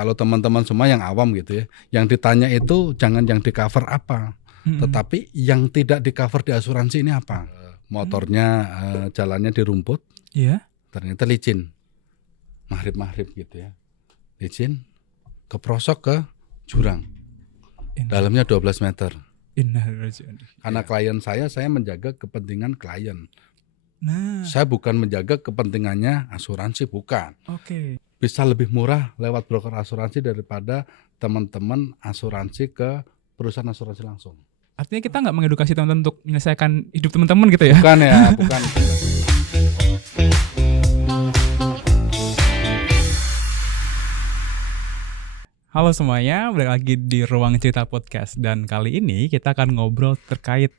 kalau teman-teman semua yang awam gitu ya, yang ditanya itu jangan yang di cover apa, tetapi yang tidak di cover di asuransi ini apa. Motornya jalannya di rumput, ternyata licin, mahrib gitu ya, licin, keprosok ke jurang, dalamnya 12 meter. Karena klien saya menjaga kepentingan klien. Nah, saya bukan menjaga kepentingannya asuransi, bukan. Oke. Bisa lebih murah lewat broker asuransi daripada teman-teman asuransi ke perusahaan asuransi langsung. Artinya kita nggak mengedukasi teman-teman untuk menyelesaikan hidup teman-teman gitu ya? Bukan ya, bukan. Halo semuanya, balik lagi di Ruang Cerita Podcast. Dan kali ini kita akan ngobrol terkait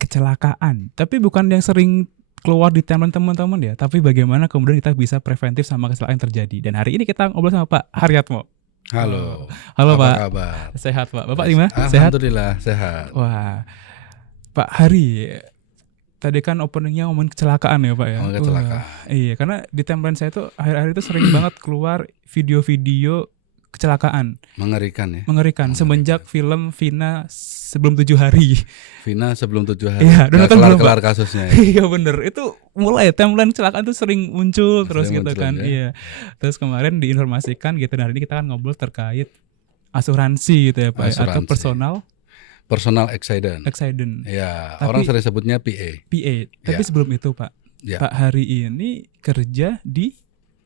kecelakaan. Tapi bukan yang sering keluar di timeline teman-teman ya, tapi bagaimana kemudian kita bisa preventif sama kecelakaan yang terjadi. Dan hari ini kita ngobrol sama Pak Haryatmo. Halo. Halo apa Pak. Kabar? Sehat Pak. Bapak gimana? Sehat? Alhamdulillah sehat. Wah, Pak Hari, tadi kan openingnya ngomongin kecelakaan ya Pak ya. Kecelakaan. Iya, karena di timeline saya tuh akhir-akhir itu sering banget keluar video-video kecelakaan. Mengerikan ya. Mengerikan. Semenjak film Vina sebelum 7 hari. Vina sebelum 7 hari. Iya, udah nonton belum, kelar Pak? kasusnya. Iya bener. Itu mulai timeline kecelakaan tuh sering muncul terus Sering gitu muncul, kan. ya. Iya. Terus kemarin diinformasikan gitu. Dan hari ini kita akan ngobrol terkait asuransi gitu ya Pak. Atau personal accident. Ya, Tapi- orang sering sebutnya PA. PA. Tapi Ya. sebelum itu Pak, Ya. Pak Hari ini kerja di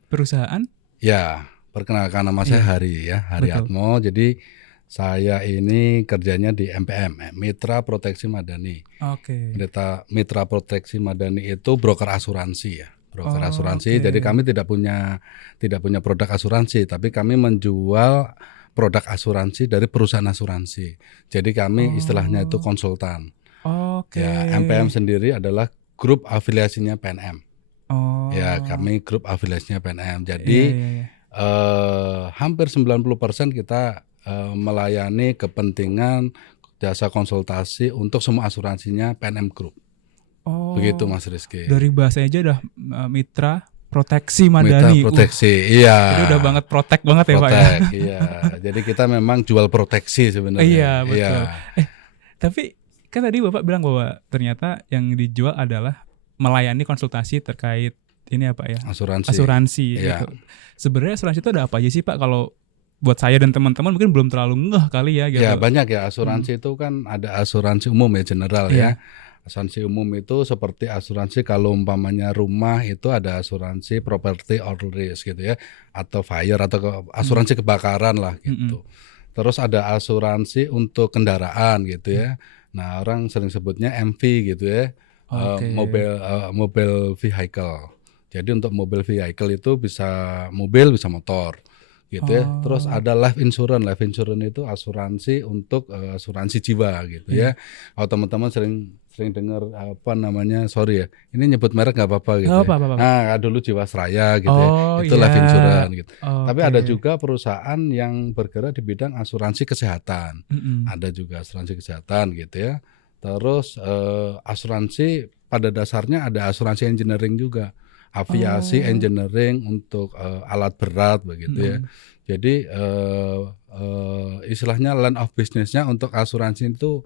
perusahaan. Ya, perkenalkan nama saya Hari ya, Haryatmo. Jadi saya ini kerjanya di MPM, Mitra Proteksi Madani. Oke. Mitra Proteksi Madani itu broker asuransi ya, broker asuransi. Oke. Jadi kami tidak punya produk asuransi, tapi kami menjual produk asuransi dari perusahaan asuransi. Jadi kami istilahnya itu konsultan. Oke. Ya, MPM sendiri adalah grup afiliasinya PNM. Oh. Ya, kami grup afiliasinya PNM. Jadi Iya. hampir 90% kita melayani kepentingan jasa konsultasi untuk semua asuransinya PNM Group. Oh. Begitu Mas Rizky. Dari bahasanya aja udah Mitra Proteksi Madani. Mitra Proteksi, iya. Itu udah banget protek banget ya Pak ya. Protek, iya. Jadi kita memang jual proteksi sebenarnya. Iya betul. Tapi kan tadi Bapak bilang bahwa ternyata yang dijual adalah melayani konsultasi terkait ini apa ya? Asuransi Iya. gitu. Sebenarnya asuransi itu ada apa aja sih Pak? Kalau buat saya dan teman-teman mungkin belum terlalu ngeh kali ya gitu. Ya banyak ya, asuransi itu kan ada asuransi umum ya, general ya. Asuransi umum itu seperti asuransi kalau umpamanya rumah itu ada asuransi property or risk gitu ya, atau fire atau asuransi kebakaran lah gitu. Terus ada asuransi untuk kendaraan gitu ya. Nah, orang sering sebutnya MV gitu ya. Mobil vehicle. Jadi untuk mobil vehicle itu bisa mobil bisa motor gitu ya. Terus ada life insurance. Life insurance itu asuransi untuk asuransi jiwa gitu ya. Kalau teman-teman sering dengar apa namanya, sorry ya, ini nyebut merek nggak apa-apa gitu. Apa-apa. Nah, dulu Jiwasraya gitu ya. Itu life insurance gitu. Tapi Okay. ada juga perusahaan yang bergerak di bidang asuransi kesehatan. Ada juga asuransi kesehatan gitu ya. Terus asuransi pada dasarnya ada asuransi engineering juga. Aviasi engineering untuk alat berat begitu ya. Jadi istilahnya line of business-nya untuk asuransi itu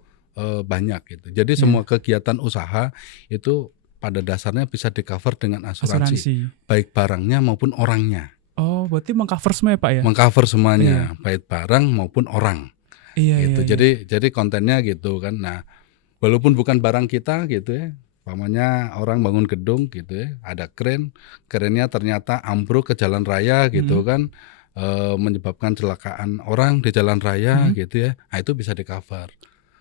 banyak gitu. Jadi semua kegiatan usaha itu pada dasarnya bisa di-cover dengan asuransi. Baik barangnya maupun orangnya. Oh, berarti mengcover semua ya Pak ya? Mengcover semuanya, baik barang maupun orang. Iya, gitu. Iya. Jadi kontennya gitu kan. Nah, walaupun bukan barang kita gitu ya. Umpamanya orang bangun gedung gitu ya, ada kerennya ternyata ambruk ke jalan raya gitu kan, menyebabkan kecelakaan orang di jalan raya gitu ya. Nah, itu bisa di-cover.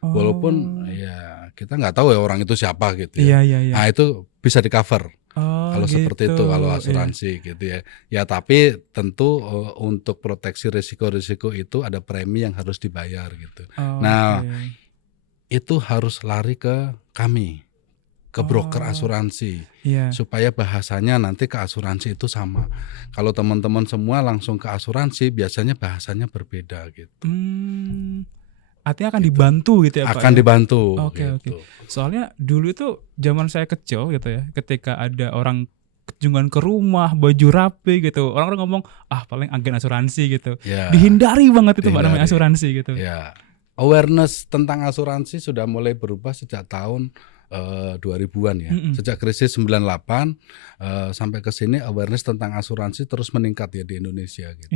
Walaupun ya kita nggak tahu ya orang itu siapa gitu ya. Iya. Nah, itu bisa di-cover. Kalau gitu. seperti itu, kalau asuransi gitu ya. Ya tapi tentu untuk proteksi risiko-risiko itu ada premi yang harus dibayar gitu. Nah, itu harus lari ke kami, ke broker asuransi, supaya bahasanya nanti ke asuransi itu sama. Kalau teman-teman semua langsung ke asuransi, biasanya bahasanya berbeda gitu. Artinya akan dibantu gitu ya Pak? Akan dibantu. Oke. Soalnya dulu itu zaman saya kecil gitu ya, ketika ada orang kunjungan ke rumah, baju rapi gitu. Orang-orang ngomong, paling agen asuransi gitu. Dihindari banget itu Pak namanya asuransi gitu. Ya. Awareness tentang asuransi sudah mulai berubah sejak tahun 2000-an ya. Sejak krisis 98 sampai ke sini awareness tentang asuransi terus meningkat ya di Indonesia gitu.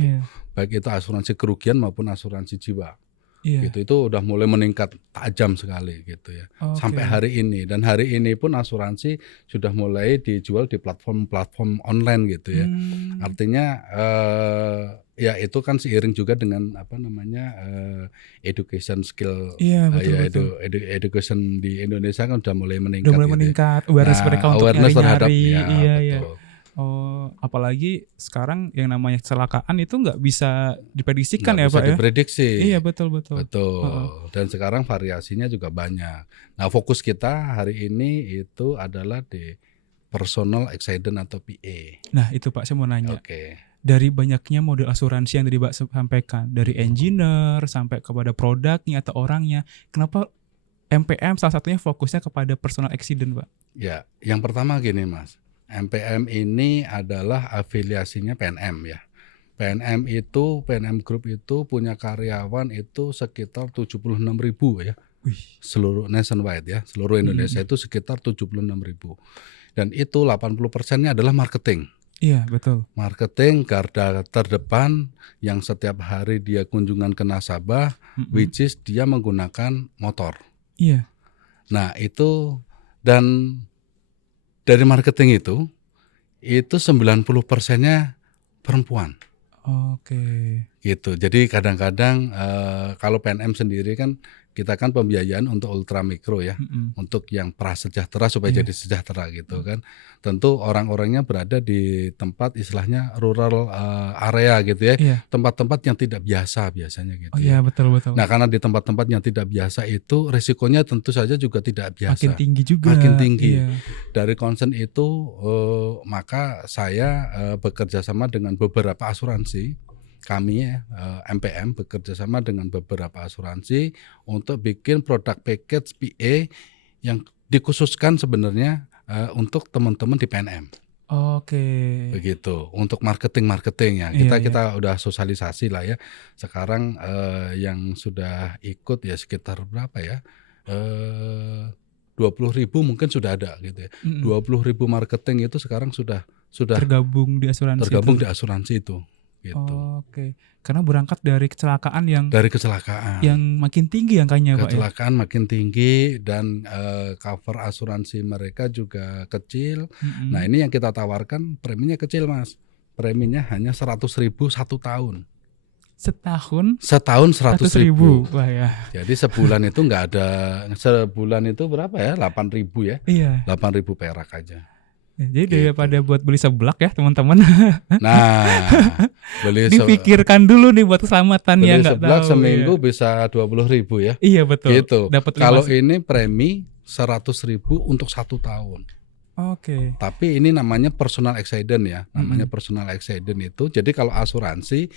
Baik itu asuransi kerugian maupun asuransi jiwa. Gitu itu udah mulai meningkat tajam sekali gitu ya. Sampai hari ini, dan hari ini pun asuransi sudah mulai dijual di platform online gitu ya. Artinya ya itu kan seiring juga dengan education skill. Betul. Education di Indonesia kan udah mulai meningkat. Udah mulai meningkat, awareness mereka untuk nyari-nyari. Betul. Apalagi sekarang yang namanya kecelakaan itu nggak bisa diprediksikan ya Pak ya? Diprediksi. Iya betul. Dan sekarang variasinya juga banyak. Nah fokus kita hari ini itu adalah di personal accident atau PA. Nah itu Pak saya mau nanya. Dari banyaknya model asuransi yang tadi Pak sampaikan, dari engineer sampai kepada produknya atau orangnya, kenapa MPM salah satunya fokusnya kepada personal accident Pak? Ya, yang pertama gini Mas. MPM ini adalah afiliasinya PNM ya. PNM Group itu punya karyawan itu sekitar 76.000 ya. Seluruh nationwide ya, seluruh Indonesia itu sekitar 76.000. Dan itu 80%-nya adalah marketing. Iya, betul. Marketing garda terdepan yang setiap hari dia kunjungan ke nasabah, which is dia menggunakan motor. Iya. Nah, itu dan dari marketing itu 90%-nya perempuan. Gitu. Jadi kadang-kadang kalau PNM sendiri kan kita kan pembiayaan untuk ultra mikro ya, untuk yang prasejahtera supaya jadi sejahtera gitu kan. Tentu orang-orangnya berada di tempat istilahnya rural area gitu ya, tempat-tempat yang tidak biasa biasanya gitu. Iya betul. Nah karena di tempat-tempat yang tidak biasa itu resikonya tentu saja juga tidak biasa. Makin tinggi juga. Dari concern itu maka saya bekerja sama dengan beberapa asuransi. Kami MPM bekerja sama dengan beberapa asuransi untuk bikin produk package PA yang dikhususkan sebenarnya untuk teman-teman di PNM. Begitu. Untuk marketing ya. Kita udah sosialisasi lah ya. Sekarang yang sudah ikut ya sekitar berapa ya? 20.000 mungkin sudah ada gitu ya. 20.000 marketing itu sekarang sudah tergabung di asuransi itu. Gitu. Karena berangkat dari kecelakaan yang makin tinggi angkanya Pak ya. Kecelakaan makin tinggi dan cover asuransi mereka juga kecil. Nah, ini yang kita tawarkan preminya kecil, Mas. Preminya hanya 100.000 1 tahun. Setahun 100.000. Wah ya. Jadi sebulan itu enggak ada, sebulan itu berapa ya? 8.000 ya. Iya. 8.000 perak aja. Jadi daripada buat beli seblak ya teman-teman. Nah, dipikirkan dulu nih buat keselamatan ya, nggak tahu. Beli seblak seminggu bisa 20.000 ya. Iya betul. Gitu. Kalau ini premi 100.000 untuk 1 tahun. Tapi ini namanya personal accident ya. Namanya personal accident itu. Jadi kalau asuransi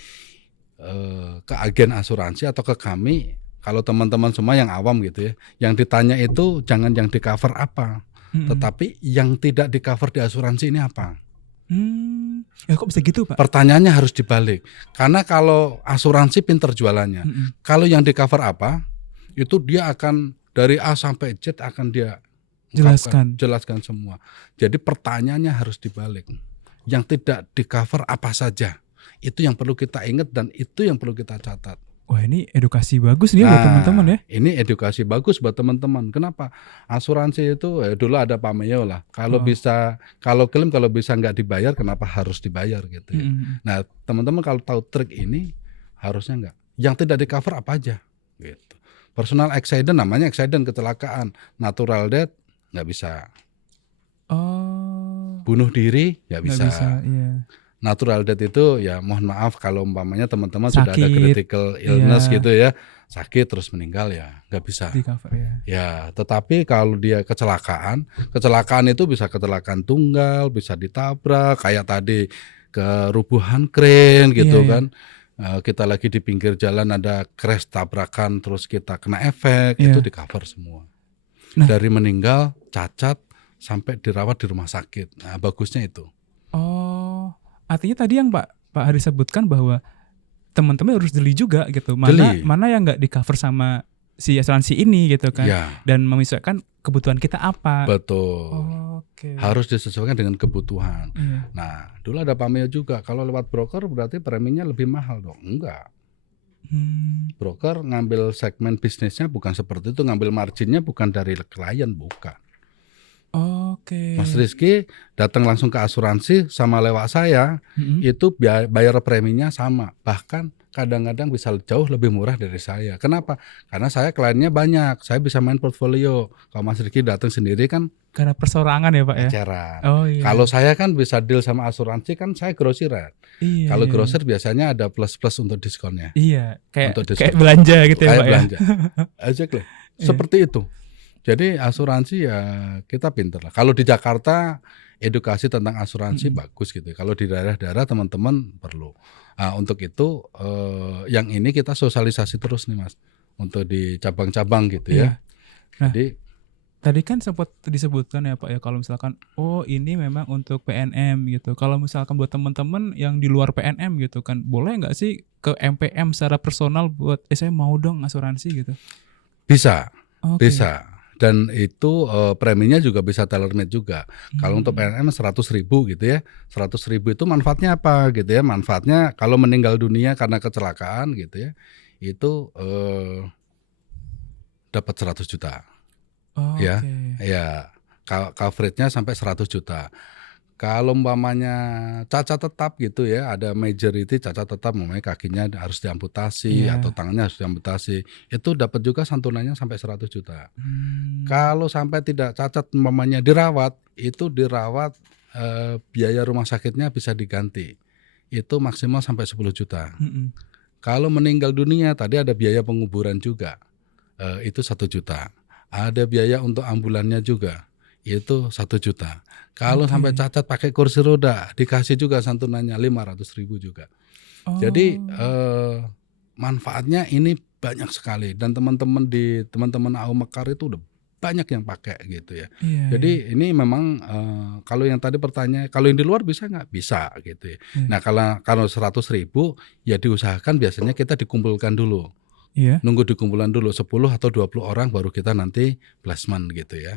ke agen asuransi atau ke kami, kalau teman-teman semua yang awam gitu ya, yang ditanya itu jangan yang di cover apa. Tetapi yang tidak di cover di asuransi ini apa? Ya kok bisa gitu Pak? Pertanyaannya harus dibalik. Karena kalau asuransi pinter jualannya. Kalau yang di cover apa, itu dia akan dari A sampai Z akan dia jelaskan semua. Jadi pertanyaannya harus dibalik. Yang tidak di cover apa saja. Itu yang perlu kita ingat dan itu yang perlu kita catat. Wah ini edukasi bagus nih buat teman-teman ya. Ini edukasi bagus buat teman-teman. Kenapa? Asuransi itu dulu ada pameo lah. Kalau bisa, kalau klaim kalau bisa nggak dibayar, kenapa harus dibayar gitu ya. Nah teman-teman kalau tahu trik ini harusnya nggak. Yang tidak di cover apa aja gitu. Personal accident namanya accident kecelakaan. Natural death nggak bisa. Bunuh diri nggak bisa. Iya. Natural death itu ya mohon maaf kalau umpamanya teman-teman sudah ada critical illness gitu ya, sakit terus meninggal ya nggak bisa. Di cover ya. Tetapi kalau dia kecelakaan itu bisa kecelakaan tunggal, bisa ditabrak kayak tadi kerubuhan kren gitu kan. Kita lagi di pinggir jalan ada crash tabrakan terus kita kena efek itu di cover semua. Dari meninggal, cacat sampai dirawat di rumah sakit. Nah bagusnya itu. artinya tadi yang Pak Hari sebutkan bahwa teman-teman harus jeli juga gitu. Mana yang nggak di cover sama si asuransi ini gitu kan. Ya. Dan menyesuaikan kebutuhan kita apa. Betul. Harus disesuaikan dengan kebutuhan. Iya. Nah, dulu ada Pameo juga. Kalau lewat broker berarti preminya lebih mahal dong. Enggak. Broker ngambil segmen bisnisnya bukan seperti itu. Ngambil marginnya bukan dari klien, bukan. Mas Rizky datang langsung ke asuransi sama lewat saya, itu bayar preminya sama. Bahkan kadang-kadang bisa jauh lebih murah dari saya. Kenapa? Karena saya kliennya banyak, saya bisa main portfolio. Kalau Mas Rizky datang sendiri kan karena persorangan ya Pak ya? Eceran. Iya. Kalau saya kan bisa deal sama asuransi kan saya grosiran. Iya, kalau grosir biasanya ada plus-plus untuk diskonnya. Iya, kayak belanja gitu ya Pak belanja. Exactly. Seperti itu. Jadi asuransi ya kita pinter lah. Kalau di Jakarta edukasi tentang asuransi bagus gitu. Kalau di daerah-daerah teman-teman perlu. Nah, untuk itu yang ini kita sosialisasi terus nih Mas. Untuk di cabang-cabang gitu ya. Nah, jadi tadi kan sempat disebutkan ya Pak ya kalau misalkan ini memang untuk PNM gitu. Kalau misalkan buat teman-teman yang di luar PNM gitu kan, boleh nggak sih ke MPM secara personal buat saya mau dong asuransi gitu? Bisa. Bisa. Dan itu preminya juga bisa tailor-made juga. Kalau untuk PNM 100.000 gitu ya. 100.000 itu manfaatnya apa gitu ya. Manfaatnya kalau meninggal dunia karena kecelakaan gitu ya. Itu dapat 100 juta. Ya. Coverage-nya sampai 100 juta. Kalau umpamanya cacat tetap gitu ya, ada majority cacat tetap, namanya kakinya harus diamputasi atau tangannya harus diamputasi, itu dapat juga santunannya sampai 100 juta. Kalau sampai tidak cacat umpamanya dirawat, itu dirawat biaya rumah sakitnya bisa diganti. Itu maksimal sampai 10 juta. Kalau meninggal dunia tadi ada biaya penguburan juga. Itu 1 juta. Ada biaya untuk ambulannya juga. Itu 1 juta. Kalau sampai cacat pakai kursi roda dikasih juga santunannya 500.000 juga. Jadi manfaatnya ini banyak sekali dan teman-teman AU Mekar itu udah banyak yang pakai gitu ya. Jadi ini memang kalau yang tadi pertanyaan kalau yang di luar bisa nggak? Bisa gitu ya. Nah kalau 100.000 ya diusahakan biasanya kita dikumpulkan dulu. Nunggu dikumpulan dulu 10 atau 20 orang baru kita nanti placement gitu ya.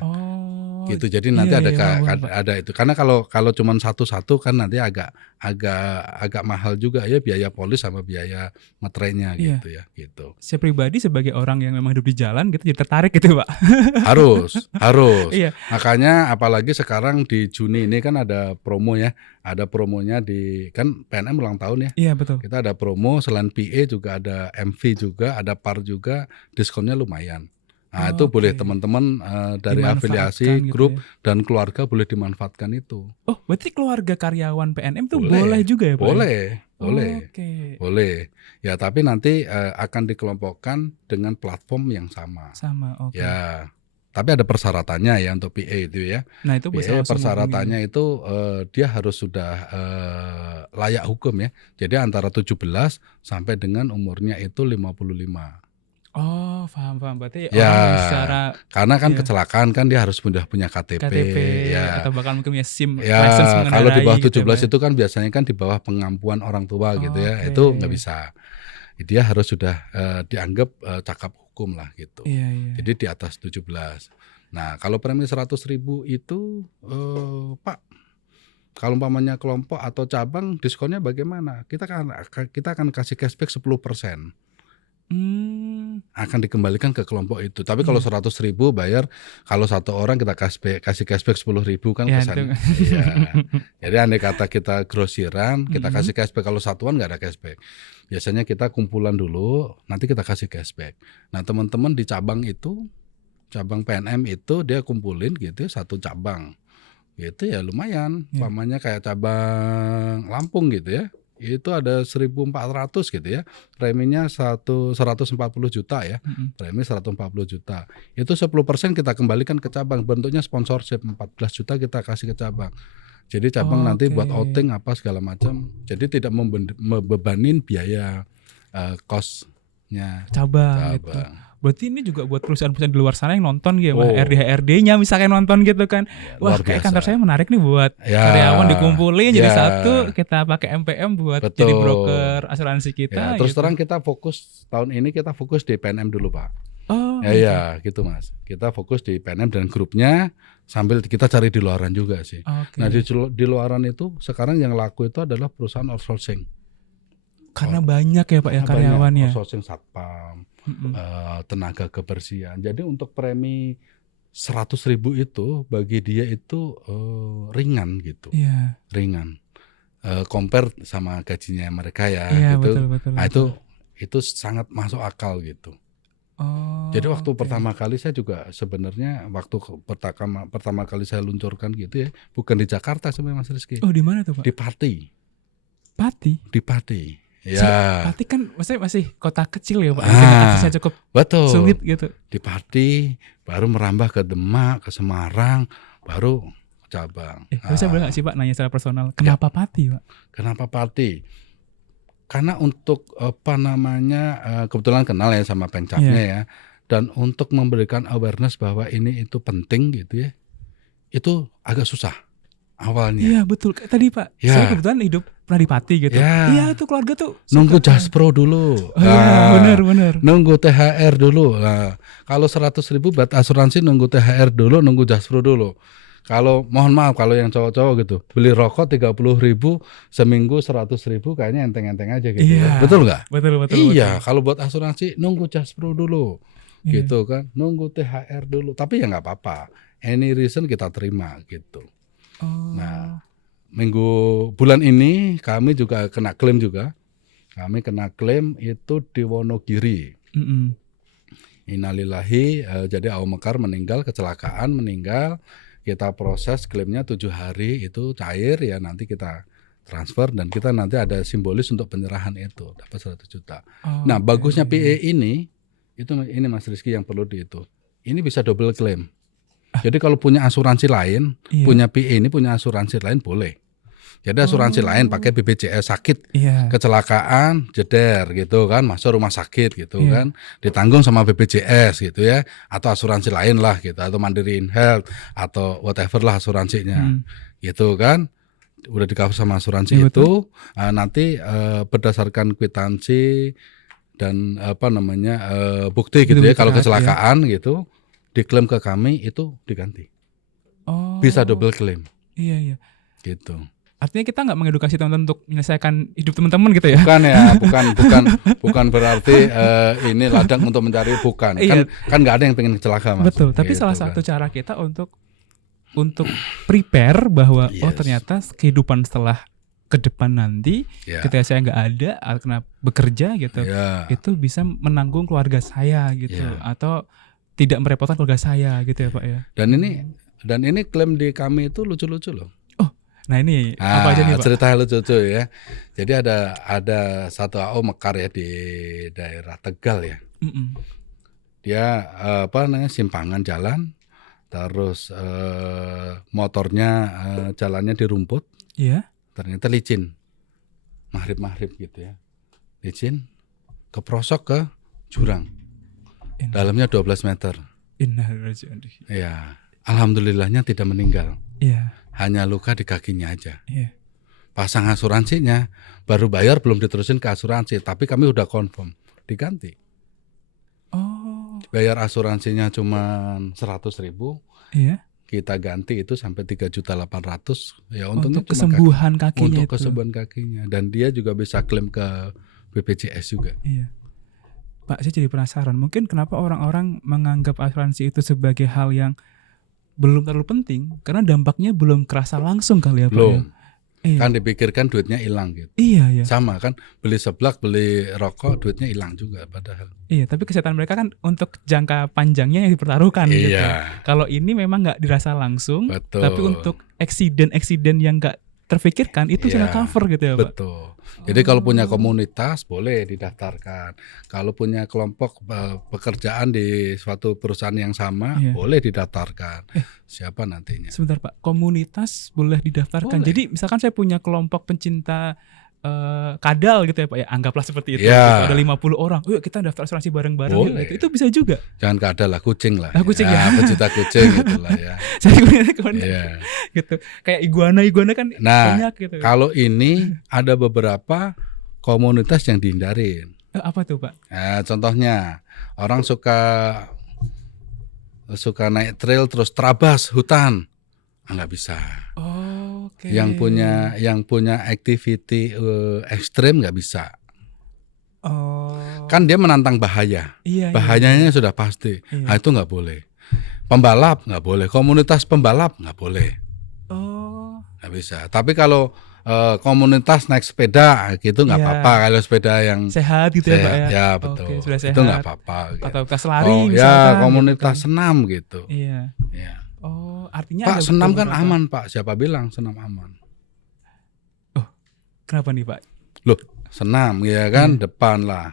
Gitu. Jadi nanti ada itu. Karena kalau cuma satu-satu kan nanti agak mahal juga ya biaya polis sama biaya materainya gitu ya, gitu. Saya pribadi sebagai orang yang memang hidup di jalan gitu jadi tertarik gitu, Pak. Harus. Makanya apalagi sekarang di Juni ini kan ada promo ya. Ada promonya di kan PNM ulang tahun ya. Iya, betul. Kita ada promo selain PA juga ada MV juga, ada PAR juga, diskonnya lumayan. Nah, itu boleh teman-teman dari afiliasi grup dan keluarga boleh dimanfaatkan itu. Oh, berarti keluarga karyawan PNM tuh boleh juga ya, Pak? Boleh. Ya, tapi nanti akan dikelompokkan dengan platform yang sama. Ya. Tapi ada persyaratannya ya untuk PA itu ya. Nah, itu PA persyaratannya itu dia harus sudah layak hukum ya. Jadi antara 17 sampai dengan umurnya itu 55. Oh, paham. Berarti ya, orang secara karena kan kecelakaan kan dia harus sudah punya KTP ya. Atau bahkan mungkin punya SIM license mengendarai. Kalau di bawah 17 gitu, itu kan biasanya kan di bawah pengampuan orang tua gitu ya. Itu nggak bisa. Dia harus sudah dianggap cakap hukum lah gitu. Jadi di atas 17. Nah, kalau premi 100.000 itu Pak, kalau umpamanya kelompok atau cabang diskonnya bagaimana? Kita akan kasih cashback 10%. Akan dikembalikan ke kelompok itu. Tapi kalau 100.000 bayar, kalau satu orang kita kasih cashback 10.000 kan kesannya. Jadi andai kata kita grosiran, kita kasih cashback. Kalau satuan nggak ada cashback. Biasanya kita kumpulan dulu, nanti kita kasih cashback. Nah, teman-teman di cabang itu, cabang PNM itu dia kumpulin gitu satu cabang. Gitu ya lumayan. Umpamanya kayak cabang Lampung gitu ya. Itu ada 1.400 gitu ya. Preminya 140 juta ya. Premi 140 juta. Itu 10% kita kembalikan ke cabang. Bentuknya sponsorship 14 juta kita kasih ke cabang. Jadi cabang nanti buat outing apa segala macam. Jadi tidak membebanin biaya cost cabang. Gitu. Berarti ini juga buat perusahaan-perusahaan di luar sana yang nonton gitu, RD-HRD-nya misalkan nonton gitu kan. Wah, kayak kantor saya menarik nih buat karyawan dikumpulin jadi satu, kita pakai MPM buat jadi broker asuransi kita. Terus terang kita fokus tahun ini kita fokus di PNM dulu, Pak. Gitu Mas. Kita fokus di PNM dan grupnya sambil kita cari di luaran juga sih. Nah di luaran itu sekarang yang laku itu adalah perusahaan outsourcing. Karena banyak ya Pak ya karyawannya. Outsourcing satpam, tenaga kebersihan. Jadi untuk premi 100.000 itu bagi dia itu ringan gitu. Ringan. Compare sama gajinya mereka ya gitu. Betul, nah itu sangat masuk akal gitu. Jadi waktu pertama kali saya juga sebenarnya waktu pertama kali saya luncurkan gitu ya, bukan di Jakarta sebenarnya Mas Rizky. Di mana tuh Pak? Di Pati. Di Pati. Pati kan maksudnya masih kota kecil ya Pak. Aksesnya cukup sulit gitu. Di Pati, baru merambah ke Demak, ke Semarang, baru cabang. Saya boleh nggak sih Pak nanya secara personal, kenapa Pati Pak? Kenapa Pati? Karena untuk kebetulan kenal ya sama pencapnya ya, dan untuk memberikan awareness bahwa ini itu penting gitu ya, itu agak susah awalnya. Iya betul, tadi Pak, saya kebetulan hidup pernah di Pati gitu. Iya itu keluarga tuh nunggu Jaspro dulu. Benar. Nunggu THR dulu. Nah, kalau 100.000 buat asuransi nunggu THR dulu, nunggu Jaspro dulu. Kalau mohon maaf kalau yang cowok-cowok gitu beli rokok 30.000 seminggu 100.000 kayaknya enteng-enteng aja gitu. Betul nggak? Betul. Iya, kalau buat asuransi nunggu Jaspro dulu, gitu kan, nunggu THR dulu. Tapi ya nggak apa-apa, any reason kita terima gitu. Nah, bulan ini kami juga kena klaim juga. Kami kena klaim itu di Wonogiri. Innalillahi, jadi Abu Mekar kecelakaan meninggal. Kita proses klaimnya 7 hari itu cair ya, nanti kita transfer dan kita nanti ada simbolis untuk penyerahan itu dapat 100 juta. Nah bagusnya PE ini Mas Rizky yang perlu ini bisa double claim. Jadi kalau punya asuransi lain, punya PE ini punya asuransi lain boleh. Jadi asuransi lain pakai BPJS sakit, kecelakaan, jeder gitu kan, masuk rumah sakit gitu kan, ditanggung sama BPJS gitu ya, atau asuransi lain lah gitu, atau Mandiri Health atau whatever lah asuransinya, gitu kan, udah di-cover sama asuransi itu, nanti berdasarkan kwitansi dan bukti gitu ya, kalau kecelakaan gitu, diklaim ke kami itu diganti, bisa double claim, gitu. Artinya kita nggak mengedukasi teman-teman untuk menyelesaikan hidup teman-teman gitu ya? Bukan berarti ini ladang untuk mencari, bukan. Kan nggak ada yang pengen celaka Mas. Betul. Tapi salah satu cara kita untuk prepare bahwa ternyata kehidupan setelah ke depan nanti, ketika saya nggak ada, karena bekerja gitu, itu bisa menanggung keluarga saya gitu, atau tidak merepotkan keluarga saya gitu ya Pak ya. Dan ini klaim di kami itu lucu-lucu loh. Nah ini apa aja nih Pak? Cerita lucu ya. Jadi ada satu AO Mekar ya di daerah Tegal ya. Dia simpangan jalan, terus motornya jalannya di rumput. Ternyata licin, mahrib gitu ya. Licin, keprosok ke jurang. Dalamnya 12 meter. Alhamdulillahnya tidak meninggal. Hanya luka di kakinya aja. Pasang asuransinya, baru bayar belum diterusin ke asuransi, tapi kami udah confirm diganti. Bayar asuransinya cuma 100.000, kita ganti itu sampai 3.800.000 ya untuk kesembuhan kakinya. Untuk kesembuhan kakinya, dan dia juga bisa klaim ke BPJS juga. Pak, saya jadi penasaran, mungkin kenapa orang-orang menganggap asuransi itu sebagai hal yang belum terlalu penting, karena dampaknya belum kerasa langsung kali ya Pak. Belum. Kan dipikirkan duitnya hilang gitu. Sama kan, beli seblak, beli rokok, duitnya hilang juga padahal. Tapi kesehatan mereka kan untuk jangka panjangnya yang dipertaruhkan gitu. Kalau ini memang nggak dirasa langsung, tapi untuk eksiden yang nggak terfikirkan itu sudah cover gitu ya Pak. Betul. Jadi kalau punya komunitas boleh didaftarkan. Kalau punya kelompok pekerjaan di suatu perusahaan yang sama boleh didaftarkan. Siapa nantinya? Sebentar Pak, komunitas boleh didaftarkan. Boleh. Jadi misalkan saya punya kelompok pencinta kadal gitu ya Pak ya, anggaplah seperti itu. Ya. Gitu. Ada 50 orang, yuk kita daftar asuransi bareng-bareng gitu. Itu bisa juga. Jangan kadal lah, kucing lah. Kucing ya. Pecinta kucing gitu lah ya. Iya. Gitu. Kayak iguana kan banyak gitu. Kalau ini ada beberapa komunitas yang dihindarin. Apa tuh Pak? Contohnya orang suka naik trail terus terabas hutan, nggak bisa. Okay. Yang punya activity ekstrim nggak bisa. Kan dia menantang bahaya. Bahayanya sudah pasti. Nah, itu nggak boleh. Pembalap nggak boleh. Komunitas pembalap nggak boleh. Nggak bisa. Tapi kalau komunitas naik sepeda gitu nggak apa-apa. Kalau sepeda yang sehat gitu ya Pak ya. Ya betul. Itu nggak apa-apa. Atau lari misalkan. Komunitas gitu kan. Senam gitu. Iya. Artinya Pak, senam kan aman Pak. Siapa bilang senam aman? Kenapa nih Pak? Loh, senam ya kan depan lah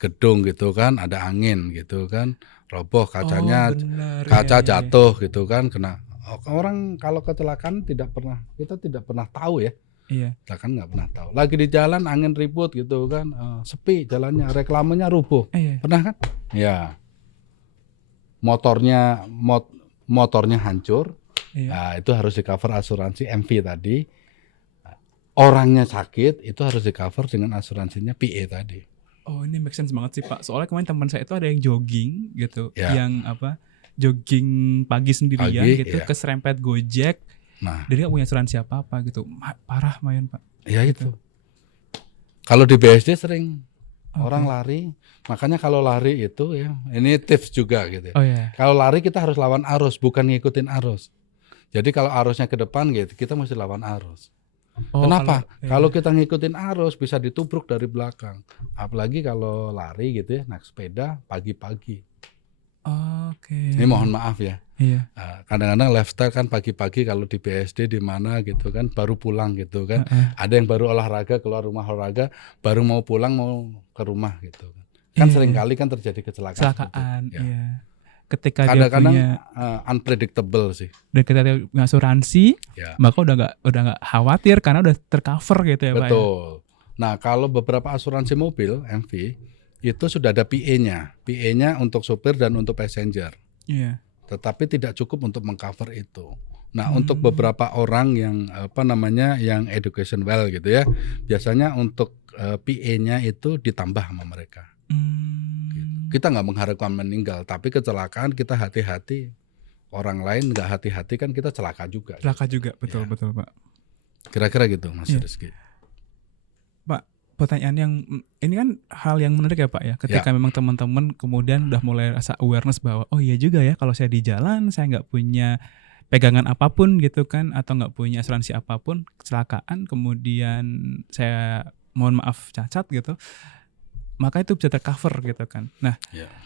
gedung gitu kan, ada angin gitu kan, roboh kacanya, kaca jatuh gitu kan, kena. Orang kalau kecelakaan kita tidak pernah tahu ya. Kita kan nggak pernah tahu. Lagi di jalan angin ribut gitu kan, sepi jalannya, reklamenya rubuh. Pernah kan? Ya. Motornya hancur. Nah, itu harus di-cover asuransi MV tadi. Orangnya sakit, itu harus di-cover dengan asuransinya PA tadi. Ini make sense banget sih Pak. Soalnya kemarin teman saya itu ada yang jogging gitu, yang jogging pagi sendirian gitu, keserempet Gojek. Nah, dia nggak punya asuransi apa-apa gitu. Parah main Pak. Ya gitu. Itu. Kalau di BSD sering orang lari, makanya kalau lari itu ya, ini tips juga gitu. Kalau lari kita harus lawan arus, bukan ngikutin arus. Jadi kalau arusnya ke depan gitu, kita mesti lawan arus. Kenapa? Kalau kita ngikutin arus bisa ditubruk dari belakang. Apalagi kalau lari gitu ya, naik sepeda pagi-pagi. Ini mohon maaf ya. Kadang-kadang lifestyle kan pagi-pagi kalau di BSD di mana gitu kan, baru pulang gitu kan. Ada yang baru olahraga, keluar rumah olahraga, baru mau pulang mau ke rumah gitu. Kan seringkali kan terjadi kecelakaan. Ketika kadang-kadang dia punya unpredictable sih. Dan ketika dia punya asuransi, maka udah nggak khawatir karena udah tercover gitu ya Pak. Betul. Nah kalau beberapa asuransi mobil MV itu sudah ada PA-nya untuk supir dan untuk passenger. Tetapi tidak cukup untuk mengcover itu. Nah untuk beberapa orang yang yang education well gitu ya, biasanya untuk PA-nya itu ditambah sama mereka. Kita nggak mengharapkan meninggal, tapi kecelakaan kita hati-hati. Orang lain nggak hati-hati kan kita celaka juga. Betul Pak. Kira-kira gitu Mas Rizky. Pak, pertanyaan yang ini kan hal yang menarik ya Pak ya. Ketika memang teman-teman kemudian udah mulai rasa awareness bahwa oh iya juga ya kalau saya di jalan saya nggak punya pegangan apapun gitu kan, atau nggak punya asuransi apapun, kecelakaan kemudian saya mohon maaf cacat gitu, maka itu bisa tercover gitu kan. Nah,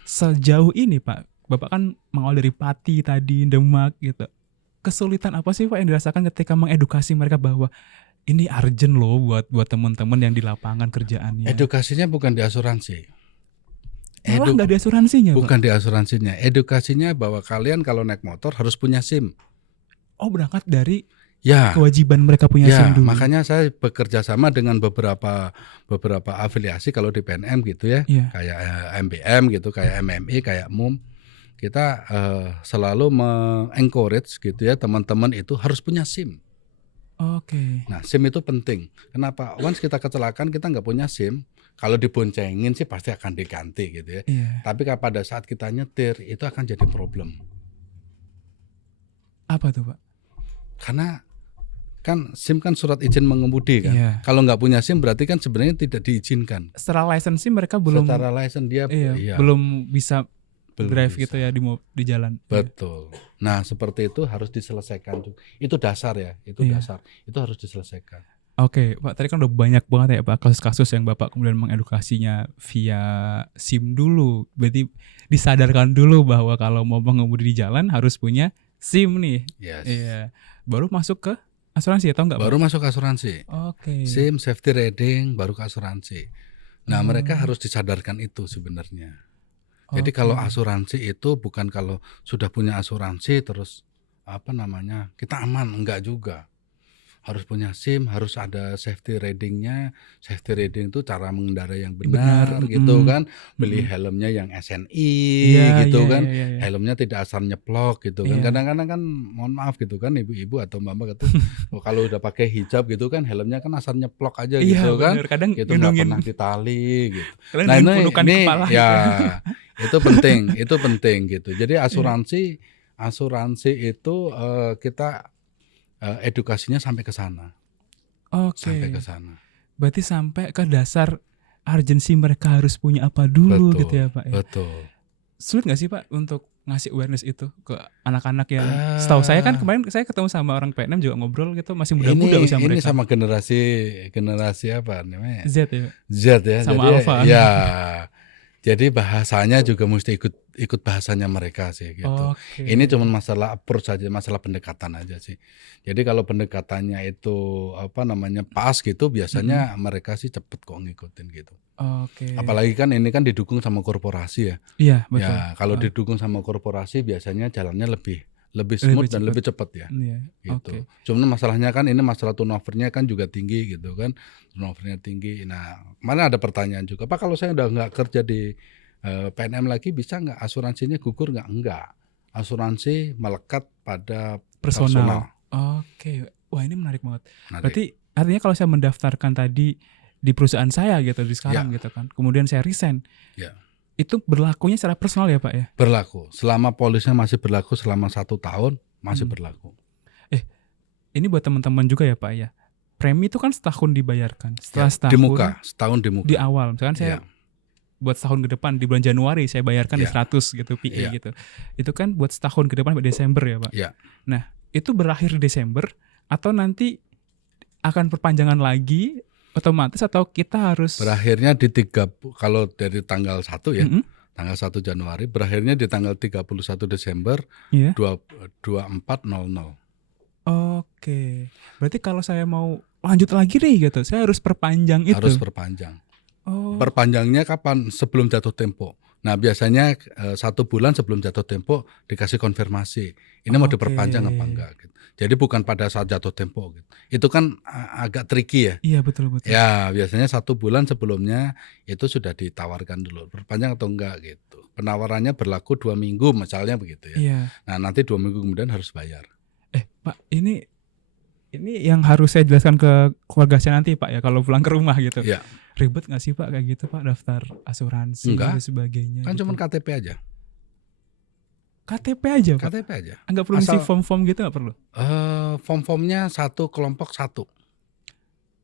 sejauh ini Pak, Bapak kan mengawal dari Pati tadi, Demak gitu. Kesulitan apa sih Pak yang dirasakan ketika mengedukasi mereka bahwa ini urgent loh buat teman-teman yang di lapangan kerjaannya? Edukasinya bukan di asuransi. Malah nggak di asuransinya Pak? Bukan di asuransinya. Edukasinya bahwa kalian kalau naik motor harus punya SIM. Berangkat dari kewajiban mereka punya SIM dulu. Makanya saya bekerja sama dengan beberapa afiliasi kalau di PNM gitu ya, kayak MBM gitu, kayak MMI, kayak MUM. Kita selalu encourage gitu ya, teman-teman itu harus punya SIM. Nah SIM itu penting. Kenapa? Once kita kecelakaan kita nggak punya SIM, kalau diboncengin sih pasti akan diganti gitu ya. Tapi pada saat kita nyetir itu akan jadi problem. Apa tuh Pak? Karena kan SIM kan surat izin mengemudi kan. Kalau nggak punya SIM berarti kan sebenarnya tidak diizinkan. Secara license SIM mereka belum. Secara license dia belum bisa drive gitu ya di jalan. Betul. Nah seperti itu harus diselesaikan. Itu dasar ya. Dasar. Itu harus diselesaikan. Pak. Tadi kan udah banyak banget ya Pak kasus-kasus yang Bapak kemudian mengedukasinya via SIM dulu. Berarti disadarkan dulu bahwa kalau mau mengemudi di jalan harus punya SIM nih. Baru masuk ke asuransi atau enggak? Baru masuk ke asuransi. SIM, safety rating, baru ke asuransi. Nah mereka harus disadarkan itu sebenarnya. Jadi kalau asuransi itu bukan kalau sudah punya asuransi terus kita aman, enggak juga. harus punya SIM, harus ada safety rating-nya. Safety rating itu cara mengendarai yang benar gitu kan. Beli helmnya yang SNI gitu kan. Helmnya tidak asal nyeplok gitu kan. Kadang-kadang kan mohon maaf gitu kan ibu-ibu atau mbak-mbak gitu. Kalau udah pakai hijab gitu kan helmnya kan asal nyeplok aja gitu kan. Kadang gitu nggak pernah ditali gitu. Nah ini kepala ya itu penting gitu. Jadi asuransi itu kita edukasinya sampai ke sana. Sampai ke sana. Berarti sampai ke dasar urgensi mereka harus punya apa dulu gitu ya Pak ya. Betul. Sulit nggak sih Pak untuk ngasih awareness itu ke anak-anak yang setahu saya kan kemarin saya ketemu sama orang PNM juga ngobrol gitu masih muda-muda usia mereka. Ini sama generasi apa namanya? Z ya. Z ya. Sama jadi, Alpha. Ya. Jadi bahasanya juga mesti ikut bahasanya mereka sih gitu. Ini cuma masalah approach saja, masalah pendekatan aja sih. Jadi kalau pendekatannya itu pas gitu biasanya mereka sih cepet kok ngikutin gitu. Apalagi kan ini kan didukung sama korporasi ya. Iya, betul. Ya, kalau didukung sama korporasi biasanya jalannya lebih smooth dan lebih cepat ya. Gitu. Cuman masalahnya kan ini masalah turnovernya kan juga tinggi gitu kan. Turnovernya tinggi. Nah, mana ada pertanyaan juga, Pak kalau saya udah nggak kerja di PNM lagi bisa nggak asuransinya gugur nggak? Enggak. Asuransi melekat pada personal. Wah ini menarik banget. Berarti artinya kalau saya mendaftarkan tadi di perusahaan saya gitu di sekarang gitu kan. Kemudian saya resign. Ya. Itu berlakunya secara personal ya Pak ya? Berlaku. Selama polisnya masih berlaku selama 1 tahun masih berlaku. Ini buat teman-teman juga ya Pak ya. Premi itu kan setahun dibayarkan. Setelah setahun setahun di muka. Di awal, misalkan saya buat setahun ke depan di bulan Januari saya bayarkan di 100 gitu PA gitu. Itu kan buat setahun ke depan sampai Desember ya Pak. Nah, itu berakhir di Desember atau nanti akan perpanjangan lagi otomatis atau kita harus berakhirnya di kalau dari tanggal 1 ya. Tanggal 1 Januari berakhirnya di tanggal 31 Desember 2400. Berarti kalau saya mau lanjut lagi nih gitu, saya harus perpanjang itu. Harus perpanjang. Perpanjangnya kapan? Sebelum jatuh tempo. Nah biasanya 1 bulan sebelum jatuh tempo dikasih konfirmasi. Ini mau diperpanjang apa enggak? Gitu. Jadi bukan pada saat jatuh tempo. Gitu. Itu kan agak tricky ya. Iya betul. Ya biasanya 1 bulan sebelumnya itu sudah ditawarkan dulu perpanjang atau enggak gitu. Penawarannya berlaku 2 minggu misalnya begitu ya. Nah nanti 2 minggu kemudian harus bayar. Pak ini yang harus saya jelaskan ke keluarga saya nanti Pak ya kalau pulang ke rumah gitu. Ribet nggak sih Pak kayak gitu Pak daftar asuransi dan sebagainya? Kan gitu. cuma KTP aja. KTP aja Pak? KTP aja. Enggak perlu isi form-form gitu nggak perlu? Form-formnya 1 kelompok 1.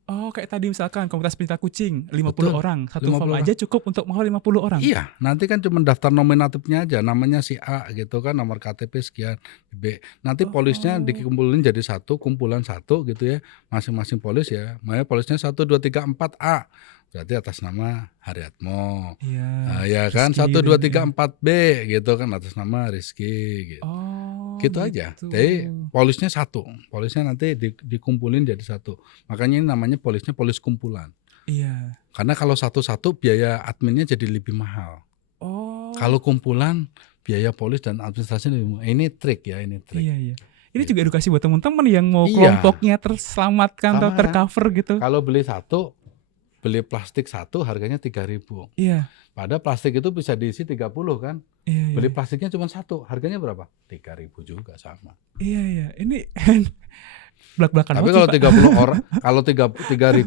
Kayak tadi misalkan komunitas pencinta kucing 50 orang, 1 form aja cukup untuk mau 50 orang. Iya, nanti kan cuma daftar nominatifnya aja, namanya si A gitu kan, nomor KTP sekian, B. Nanti polisnya dikumpulin jadi 1, kumpulan 1 gitu ya, masing-masing polis ya. Makanya polisnya 1, 2, 3, 4 A. Berarti atas nama Haryatmo. Ya kan, 1, 2, 3, 4 B gitu kan atas nama Rizky gitu. Gitu aja. Jadi polisnya 1. Polisnya nanti dikumpulin jadi 1. Makanya ini namanya polisnya polis kumpulan. Iya. Karena kalau satu-satu biaya adminnya jadi lebih mahal. Kalau kumpulan biaya polis dan administrasi lebih mahal. Ini trik ya, ini trik. Iya. Ini juga edukasi buat teman-teman yang mau kelompoknya terselamatkan atau tercover gitu. Kalau beli plastik 1 harganya 3.000. Iya. Padahal plastik itu bisa diisi 30 kan. Beli plastiknya cuma 1, harganya berapa? 3.000 juga sama. Iya. Ini belak-belakan. Tapi kalau 30 orang, kalau 3.000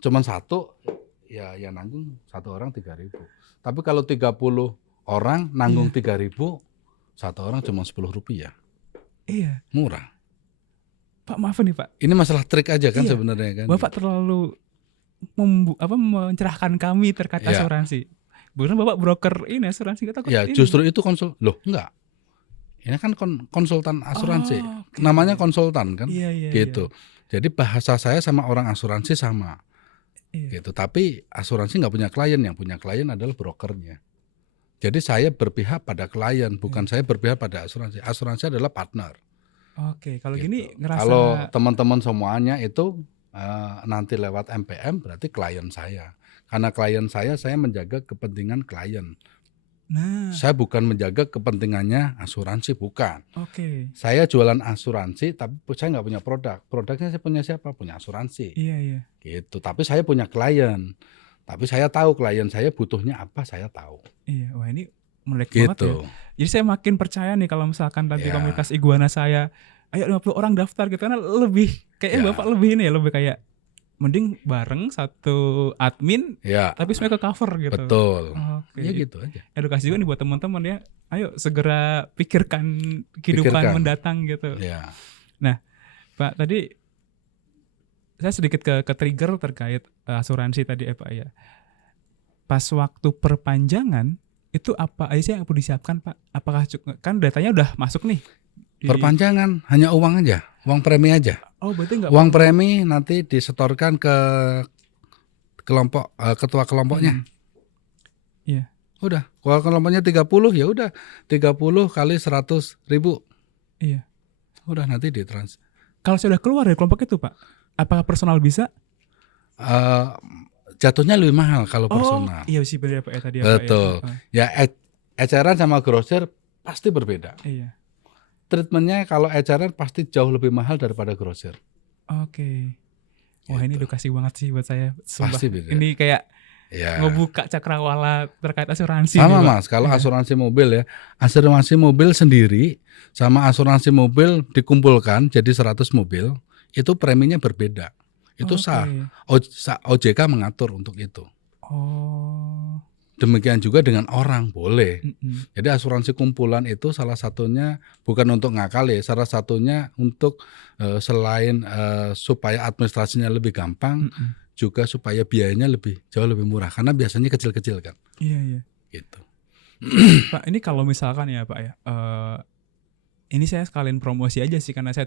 cuma 1, ya nanggung 1 orang 3.000. Tapi kalau 30 orang nanggung 3.000, 1 orang cuma Rp10. Iya. Murah. Pak maaf nih Pak. Ini masalah trik aja kan sebenarnya kan. Bapak terlalu mencerahkan kami terkait asuransi. Bukan Bapak broker ini asuransi kita. Ya justru itu enggak. Ini kan konsultan asuransi. Namanya konsultan kan. Gitu. Jadi bahasa saya sama orang asuransi sama. Gitu. Tapi asuransi nggak punya klien, yang punya klien adalah brokernya. Jadi saya berpihak pada klien, bukan saya berpihak pada asuransi. Asuransi adalah partner. Kalau gitu. gini ngerasa. Kalau teman-teman semuanya itu nanti lewat MPM berarti klien saya. Karena klien saya menjaga kepentingan klien. Nah, Saya bukan menjaga kepentingannya asuransi, bukan. oke. Saya jualan asuransi, tapi saya nggak punya produk. Produknya saya punya siapa? Punya asuransi. Iya. Gitu. Tapi saya punya klien. Tapi saya tahu klien saya butuhnya apa, saya tahu. Iya, wah ini menarik banget ya. Gitu. Jadi saya makin percaya nih kalau misalkan tadi Ya. komunitas Iguana saya, ayo 50 orang daftar gitu, karena lebih kayaknya Ya. Bapak lebih ini ya, lebih kayak mending bareng satu admin Ya, tapi semuanya ke cover gitu. betul. Oke. Ya gitu aja. Edukasi juga nih buat teman-teman ya. Ayo segera pikirkan kehidupan mendatang gitu. Ya. Pak, tadi saya sedikit ke trigger terkait asuransi tadi Pak ya. Pas waktu perpanjangan itu apa aja sih yang perlu disiapkan Pak? Apakah kan datanya udah masuk nih? Perpanjangan hanya uang aja, uang premi aja. Oh, berarti nggak Uang premi nanti disetorkan ke kelompok ketua kelompoknya. Iya. Udah, kalau kelompoknya 30 ya udah 30 kali 100.000. Iya. Udah nanti ditrans. Kalau saya udah keluar dari kelompok itu Pak, apakah personal bisa? Jatuhnya lebih mahal kalau personal. Iya sih benar Pak ya tadi. Betul. Pak, ya. Ya eceran sama grosir pasti berbeda. Iya. Treatmentnya kalau eceran pasti jauh lebih mahal daripada grosir. Oke. Wah Gitu. ini edukasi banget sih buat saya. Sumpah. Pasti beda. Ini kayak ngebuka cakrawala terkait asuransi. Sama nih, Mas, kalau asuransi mobil ya, asuransi mobil sendiri sama asuransi mobil dikumpulkan jadi 100 mobil, itu preminya berbeda. Itu sah. OJK mengatur untuk itu. Oh. Demikian juga dengan orang, boleh. Jadi asuransi kumpulan itu salah satunya bukan untuk ngakal ya, salah satunya untuk selain supaya administrasinya lebih gampang, juga supaya biayanya jauh lebih murah karena biasanya kecil-kecil kan. Iya. Gitu. Pak, ini kalau misalkan ya Pak ya, ini saya sekalian promosi aja sih karena saya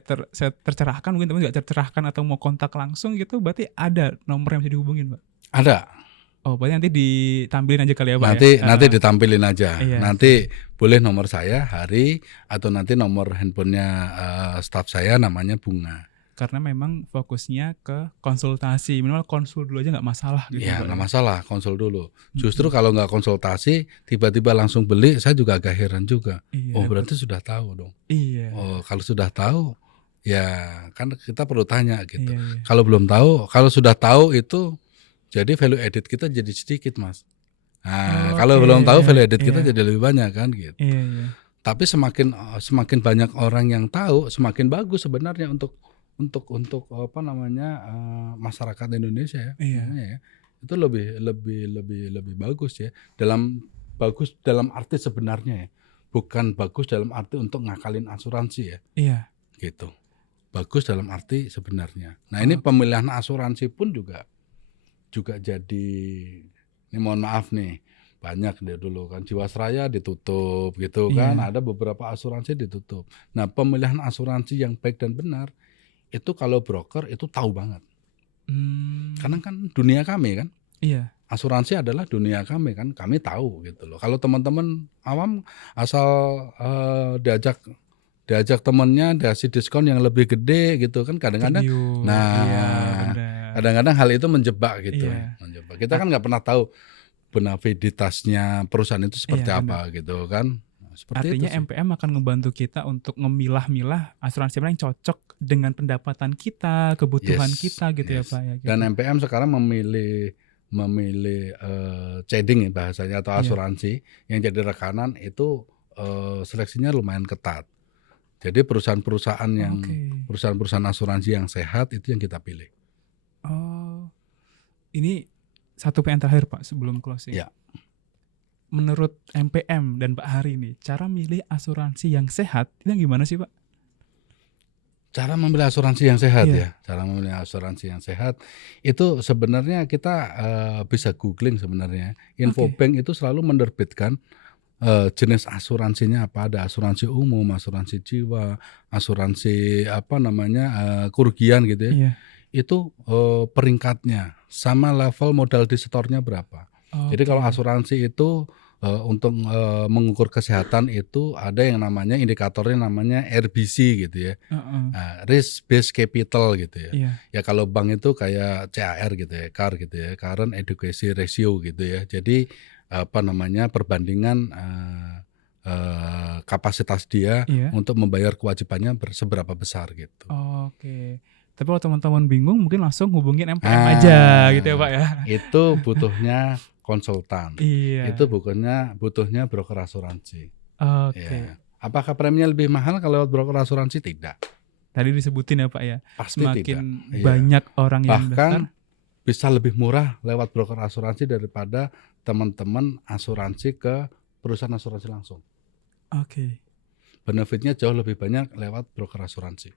tercerahkan, mungkin teman nggak tercerahkan atau mau kontak langsung gitu, berarti ada nomor yang bisa dihubungin Pak? Ada. Oh, berarti nanti ditampilin aja kali ya Pak Nanti ditampilin aja. Iya. Nanti boleh nomor saya Hari atau nanti nomor handphonenya staf saya namanya Bunga. Karena memang fokusnya ke konsultasi, minimal konsul dulu aja nggak masalah gitu. Ya nggak masalah, konsul dulu. Justru kalau nggak konsultasi tiba-tiba langsung beli, saya juga agak heran juga. Iya, Berarti sudah tahu dong. Iya. Kalau sudah tahu ya kan kita perlu tanya gitu. Iya. Kalau belum tahu, kalau sudah tahu itu jadi value added kita jadi sedikit Mas. Nah, kalau belum tahu value added kita jadi lebih banyak kan gitu. Iya. Tapi semakin banyak orang yang tahu, semakin bagus sebenarnya untuk apa namanya masyarakat Indonesia ya. Iya. Ya. Itu lebih bagus ya. Bagus dalam arti sebenarnya ya. Bukan bagus dalam arti untuk ngakalin asuransi ya. Iya. Gitu. Bagus dalam arti sebenarnya. Nah, ini pemilihan asuransi pun juga jadi, ini mohon maaf nih, banyak deh dulu kan Jiwasraya ditutup gitu kan, ada beberapa asuransi ditutup. Nah, pemilihan asuransi yang baik dan benar itu kalau broker itu tahu banget. Karena kan dunia kami kan. Iya. Asuransi adalah dunia kami kan, kami tahu gitu loh. Kalau teman-teman awam asal diajak temennya dikasih diskon yang lebih gede gitu kan kadang-kadang. Kadang-kadang hal itu menjebak gitu. Menjebak. Kita kan nggak pernah tahu benaviditasnya perusahaan itu seperti apa gitu kan. Artinya MPM akan membantu kita untuk ngemilah-milah asuransi yang cocok dengan pendapatan kita, kebutuhan kita gitu ya Pak ya. Gitu. Dan MPM sekarang memilih ceding ya bahasanya atau asuransi yang jadi rekanan itu seleksinya lumayan ketat. Jadi perusahaan-perusahaan asuransi yang sehat itu yang kita pilih. Oh, ini satu pertanyaan terakhir Pak sebelum closing. Ya. Menurut MPM dan Pak Hari nih, cara milih asuransi yang sehat itu gimana sih Pak? Cara memilih asuransi yang sehat ya. Cara memilih asuransi yang sehat itu sebenarnya kita bisa googling sebenarnya. Infobank itu selalu menerbitkan jenis asuransinya apa, ada asuransi umum, asuransi jiwa, asuransi kerugian gitu ya. Itu peringkatnya sama level modal disetornya berapa. Jadi kalau asuransi itu untuk mengukur kesehatan itu ada yang namanya indikatornya namanya RBC gitu ya, risk based capital gitu ya. Ya kalau bank itu kayak CAR gitu ya, CAR gitu ya, current adequacy ratio gitu ya. Jadi perbandingan kapasitas dia untuk membayar kewajibannya seberapa besar gitu. Oke. Tapi kalau teman-teman bingung mungkin langsung hubungin MPM aja gitu ya Pak ya. Itu butuhnya konsultan. Iya. Itu butuhnya broker asuransi. Oke. Ya. Apakah preminya lebih mahal kalau lewat broker asuransi? Tidak. Tadi disebutin ya Pak ya. Pasti semakin tidak. banyak orang yang bahkan bisa lebih murah lewat broker asuransi daripada teman-teman asuransi ke perusahaan asuransi langsung. Oke. Benefitnya jauh lebih banyak lewat broker asuransi.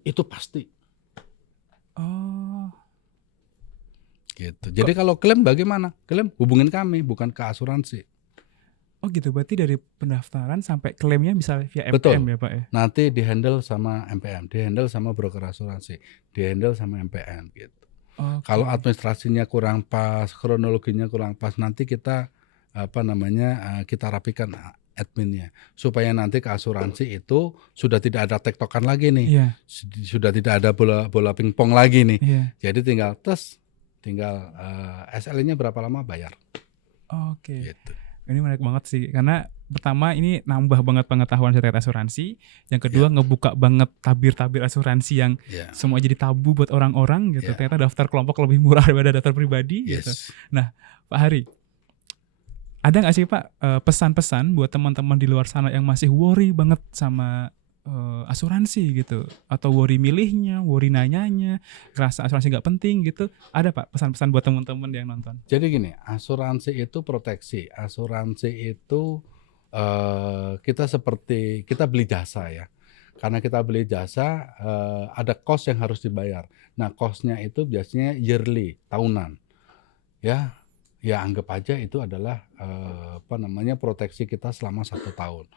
Itu pasti. Oh. Gitu. Jadi kalau klaim bagaimana? Klaim hubungin kami, bukan ke asuransi. Oh gitu, berarti dari pendaftaran sampai klaimnya bisa via MPM. Betul. Ya Pak ya? Nanti dihandle sama MPM, dihandle sama broker asuransi, dihandle sama MPM gitu. Okay. Kalau administrasinya kurang pas, kronologinya kurang pas, nanti kita kita rapikan adminnya supaya nanti ke asuransi itu sudah tidak ada tektokan lagi nih, sudah tidak ada bola pingpong lagi nih. Jadi tinggal SL-nya berapa lama bayar. Oke. Gitu. Ini menarik banget sih, karena pertama ini nambah banget pengetahuan terkait asuransi. Yang kedua ngebuka banget tabir-tabir asuransi yang semua jadi tabu buat orang-orang gitu. Ternyata daftar kelompok lebih murah daripada daftar pribadi gitu. Nah, Pak Hari, ada nggak sih Pak pesan-pesan buat teman-teman di luar sana yang masih worry banget sama asuransi gitu, atau worry milihnya, worry nanyanya, ngerasa asuransi nggak penting gitu? Ada Pak pesan-pesan buat teman-teman yang nonton? Jadi gini, asuransi itu proteksi, asuransi itu kita seperti kita beli jasa ya. Karena kita beli jasa ada cost yang harus dibayar. Nah costnya itu biasanya yearly, tahunan. Ya anggap aja itu adalah proteksi kita selama 1 tahun.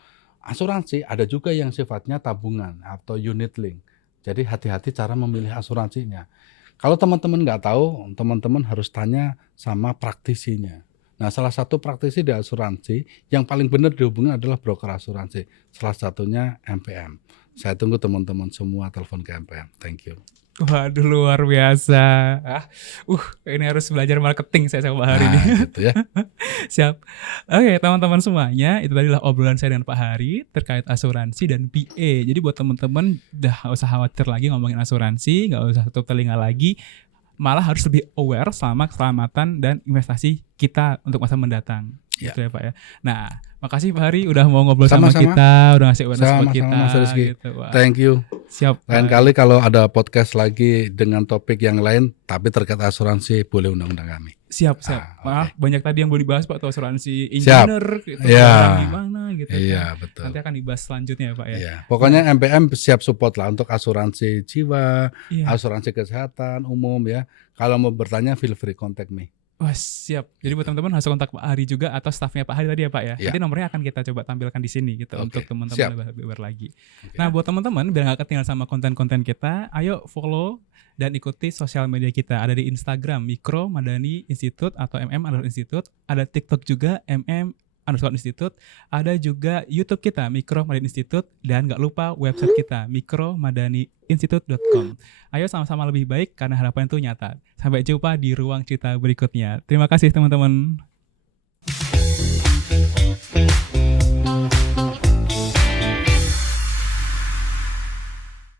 Asuransi ada juga yang sifatnya tabungan atau unit link. Jadi hati-hati cara memilih asuransinya. Kalau teman-teman nggak tahu, teman-teman harus tanya sama praktisinya. Nah, salah satu praktisi di asuransi yang paling benar dihubungi adalah broker asuransi. Salah satunya MPM. Saya tunggu teman-teman semua telepon ke MPM. Thank you. Waduh, luar biasa. Ini harus belajar marketing saya sama Pak Hari nih. Gitu ya. Siap. Oke, teman-teman semuanya, itu tadilah obrolan saya dengan Pak Hari terkait asuransi dan PA. Jadi buat teman-teman udah gak usah khawatir lagi ngomongin asuransi, gak usah tutup telinga lagi. Malah harus lebih aware sama keselamatan dan investasi kita untuk masa mendatang. Gitu ya Pak ya. Nah, makasih Pak Hari udah mau ngobrol sama kita, udah ngasih awareness buat kita. Gitu, thank you. Siap. Lain kali kalau ada podcast lagi dengan topik yang lain tapi terkait asuransi, boleh undang-undang kami. Siap. Maaf, banyak tadi yang boleh dibahas Pak, atau asuransi engineer gitu, gimana gitu. Iya, betul. Nanti akan dibahas selanjutnya ya Pak ya. Iya. Pokoknya MPM siap support lah untuk asuransi jiwa, asuransi kesehatan umum ya. Kalau mau bertanya feel free contact me. Wah, siap. Jadi buat teman-teman harus kontak Pak Hari juga atau stafnya Pak Hari tadi ya Pak ya. Nanti nomornya akan kita coba tampilkan di sini gitu untuk teman-teman lebih lagi. Nah, buat teman-teman biar nggak ketinggalan sama konten-konten kita, ayo follow dan ikuti sosial media kita. Ada di Instagram Mikro Madani Institute atau MM_Institute. Ada TikTok juga MM_Institute. Ada juga YouTube kita Mikro Madani Institute. Dan gak lupa website kita mikromadaniinstitute.com. Ayo sama-sama lebih baik karena harapan itu nyata. Sampai jumpa di ruang cerita berikutnya. Terima kasih teman-teman.